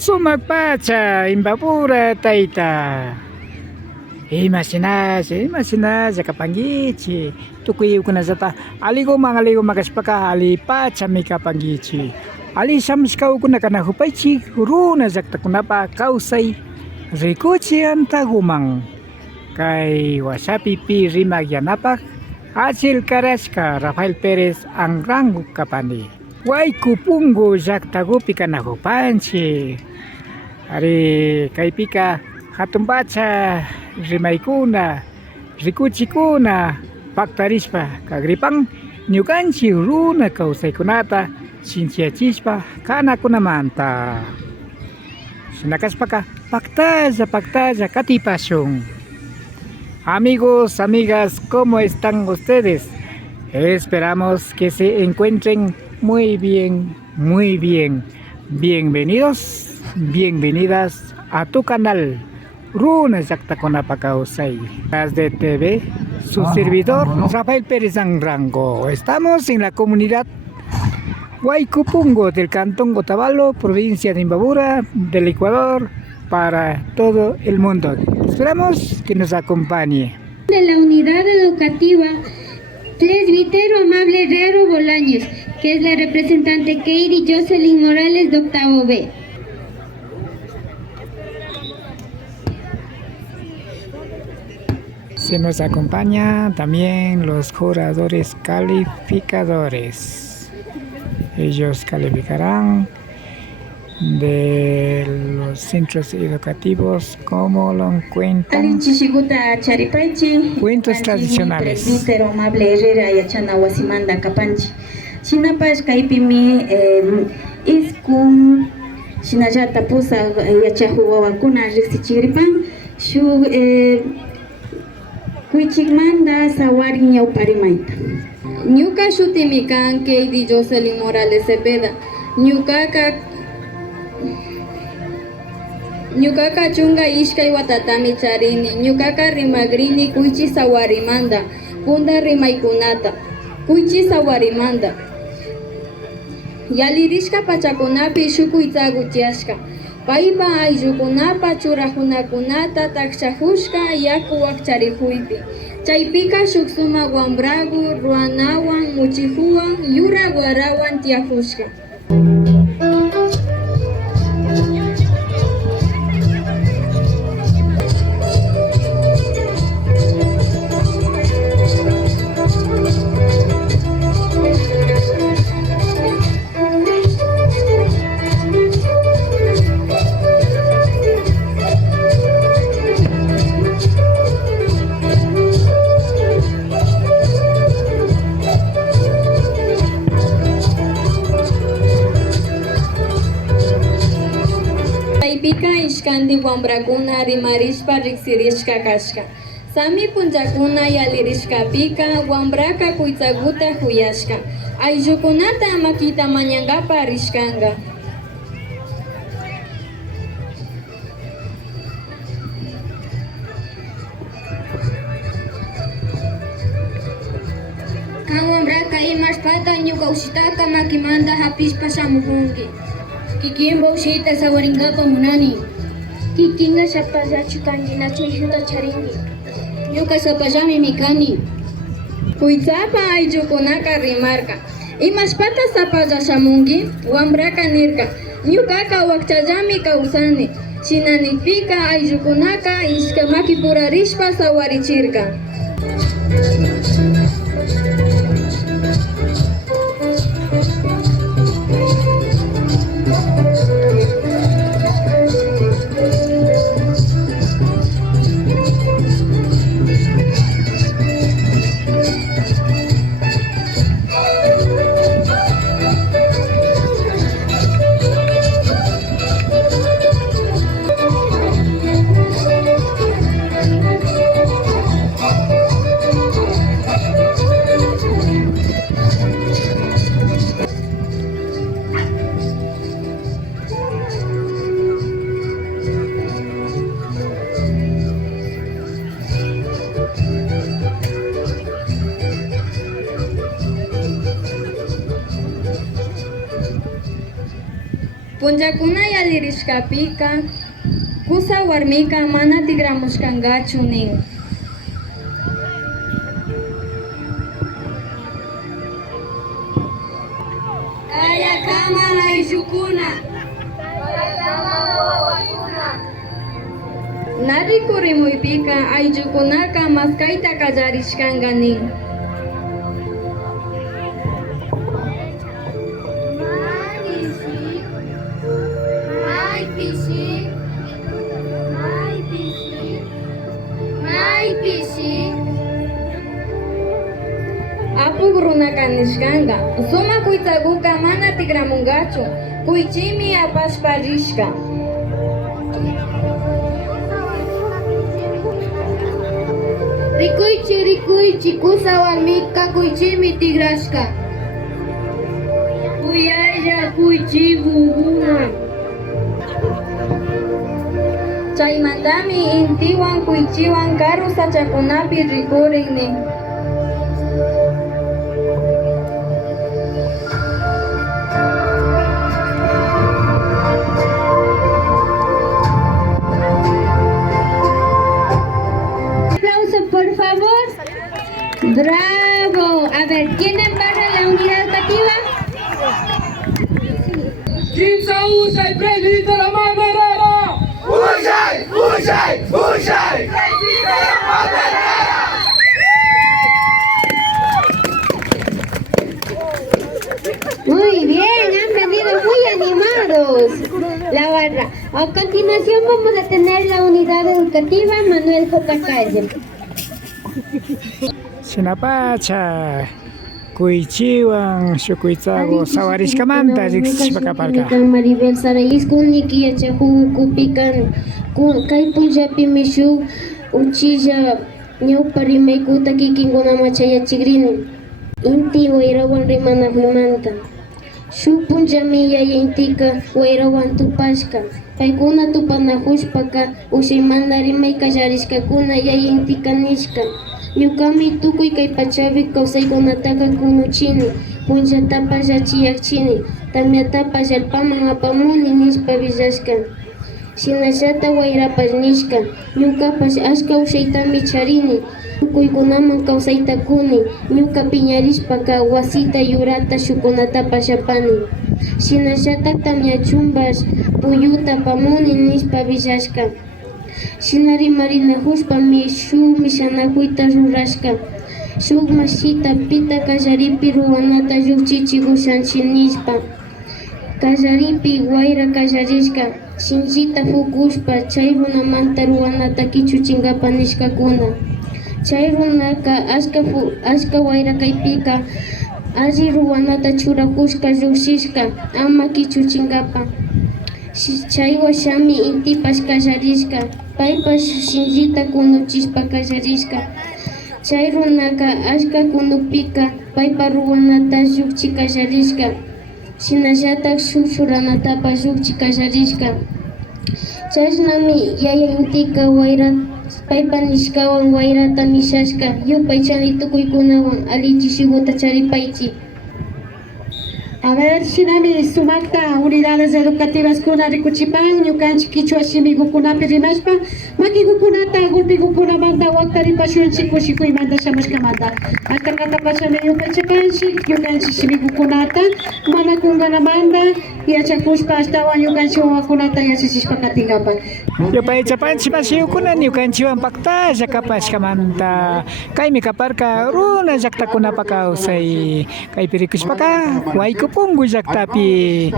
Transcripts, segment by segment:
Sumak pacha, imbabura taita. Imasinasa kapangichi. Tukuy ko na zata. Aligo magaspaka ali pacha mi kapangichi. Ali samskaw ko na kanahupaychi. Runa zakta kunapa kausay. Rikuchi antagumang. Kay wasapi pi rimagyanapa. Hasil Karaska, Rafael Perez ang rango kapani. Way kupungo zaktagupi kanahupanchi. Ari kay pika hatumbacha rimaykuna, rikuchikuna, paktarispa, kagripang nyukanchi runa kausaykunata, sinchiachispa, kanakunamanta. Sinakaspaka, paktaza, katipasyon. Amigos, amigas, ¿cómo están ustedes? Esperamos que se encuentren muy bien. Bienvenidos, bienvenidas a tu canal Runa Zaktaconapakausay. De TV, su servidor Rafael Pérez Rango. Estamos en la comunidad Huaycupungo del Cantón Otavalo, provincia de Imbabura, del Ecuador, para todo el mundo. Esperamos que nos acompañe. De la unidad educativa Presbítero Amable Herrero Bolaños, que es la representante Keiri Jocelyn Morales de octavo B. Se nos acompaña también los juradores calificadores. Ellos calificarán de los centros educativos como lo encuentran cuentos tradicionales. Presbítero Amable Herrera Yachana Wasimanda Kapanchi. Shinapash Kaipimi Iskun Shinajata Pusa Yachahuwa Wakuna Rixichiripan Shu Kuichikmanda Sawari Nyauparimaita. Ñuka shutimikan Keiri Jocelyn Morales Cepeda. Ñukaka chunga ishkay watatami charini. Ñukaka rimagrini kuychi sawarimanda. Punda rimaykunata. Kuychi sawarimanda. Yalirishka pachakunapi shukuytsaguchashka. Paypa ayllukunapa churajunakunata takshajushka yaku wakcharikuypi. Chaypika shuksuma wambragu ruanawan muchihuwan yura warawan tiajushka. Pika ishkandi wambrakuna rimarishpa riksirishka kashka. Sami punchakuna yalirishka pika wambraka kuytsaguta huyashka. Ayllukunata makita mañangapa rishkanga. Kan wambraka imashpata ñuka ushitaka makimanda hapishpa shamukunki. Kikimbo ushita sawaringapa munani. Kikinga shapallachu kangi nachuyuta charingi. Ñuka sapallami mikani. Kuytsapa ayllukunaka rimarka. Imashpata sapalla shamunki, wambraka nirka. Ñukaka wakchallami kawsani. Shinanipika ayllukunaka ishkamaki purarishpa sawarichirka. Punjakunay alirishkapika, kusa warmika mana tigramushkangachu nin. Ayakama aishukuna. Narikurimuypika ayllukunaka maskayta kallarishkanka nin. Apuk runa kanishkanka, suma kuytsakuka mana tigramungachu, kuychimi apashpa rishka. Rikuychi, kusa warmika kuychimi tigrashka. Kuyaylla kuychi bubuna. Chaymantami intiwan kuychiwan karu sachakunapi rikurin nin. Por favor. Bravo. A ver, ¿quién embarra la unidad educativa? Kimsa Ushay, presidente la Maderera. Ushay, Ushay, Ushay. Presidente la Maderera. Muy bien, han venido muy animados. La barra. A continuación vamos a tener la unidad educativa Manuel J. Calle. Sinapacha kuychiwan shukuytsago sawarishkamanta riqsishpakaparka. Maribel Sarayiskuniki yachahukupikan kay punllapi shuk uchilla ñawpa rimaykuta kikinkunama chayachikrini inti wayrawan rimanakuymanta. Shuk punllami yaya intika wayrawan tupashka. Paykuna tupanakushpaka ushaymanta rimay kallarishkakuna yaya intika nishka. Ñukami tukuy kay pachapi kawsaykunataka kunuchini, punllatapash yachiyachini, tamyatapash allpaman apamuni nishpa willashka. Shinallata wayrapash nishka, ñukapash ashka ushaytami charini, tukuykunaman kawsaytakuni, ñuka piñarishpaka wasita yurata shukunatapash apani. Shinallata tamyachumbash puyuta apamuni nishpa willashka. Shinari marinahushpami shuk mishanakuyta rurashka. Shuk mashita pita kallaripi ruwanata llukchichik ushanchik nishpa. Kallaripi wayra kallarishka. Shinchita fukushpa chay runamanta ruwanata kichuchinkapa nishkakuna. Chay runaka ashka wayra kaypika alli ruwanata churakushka llukshishka ama kichuchinkapa. Chay washami intipash kallarishka. Paypash shinllita kunuchishpa kallarishka. Chay runaka ashka kunupika paypa ruwanata llukchi kallarishka. Shinallatak shuk churanatapash llukchi kallarishka. Chashnami yaya intika wayra paypa nishkawan wayrata mishashka. Yupay chani tukuykunawan allichi shiguta charipaychi. A ver, shinami sumakta unidades educativas kuna rikuchipan, ñukanchik kichwa shimikukunapi rimashpa, makikukunata golpikukunamanta waktaripashunchik kushikuymanta shamushkamanta. Akarkata pachami yupaychakanchik, ñukanchik shimikukunata, mana kunganamanta, yachakushpa ashtawan ñukanchik wawakunata yachachishpa katinkapak. Yupaychapanchik shiyukuna ñukanchiwan paktalla kapashkamanta kaymi kaparka runa llaqtakunapa kawsay kaypi rikushpaka Waykupunku llaqtapi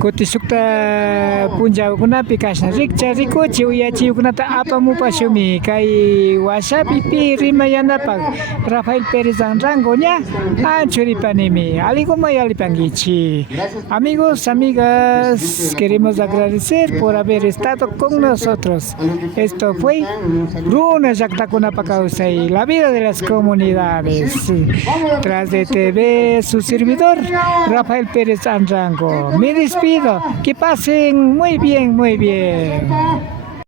kuti sukta punllawkunapi kashna rikcha rikuchi uyachiyukunata apamupashumi kay washapi rimayanapaq Rafael Pérez Rango ña ancho ripanimi alligomay alipanguichi. Amigos, amigas, queremos agradecer por haber estado con nosotros. Esto fue Runa Llaqtakunapa Kawsay, la vida de las comunidades. Tras de TV, su servidor Rafael Pérez Rango. Me despido. Que pasen muy bien, muy bien.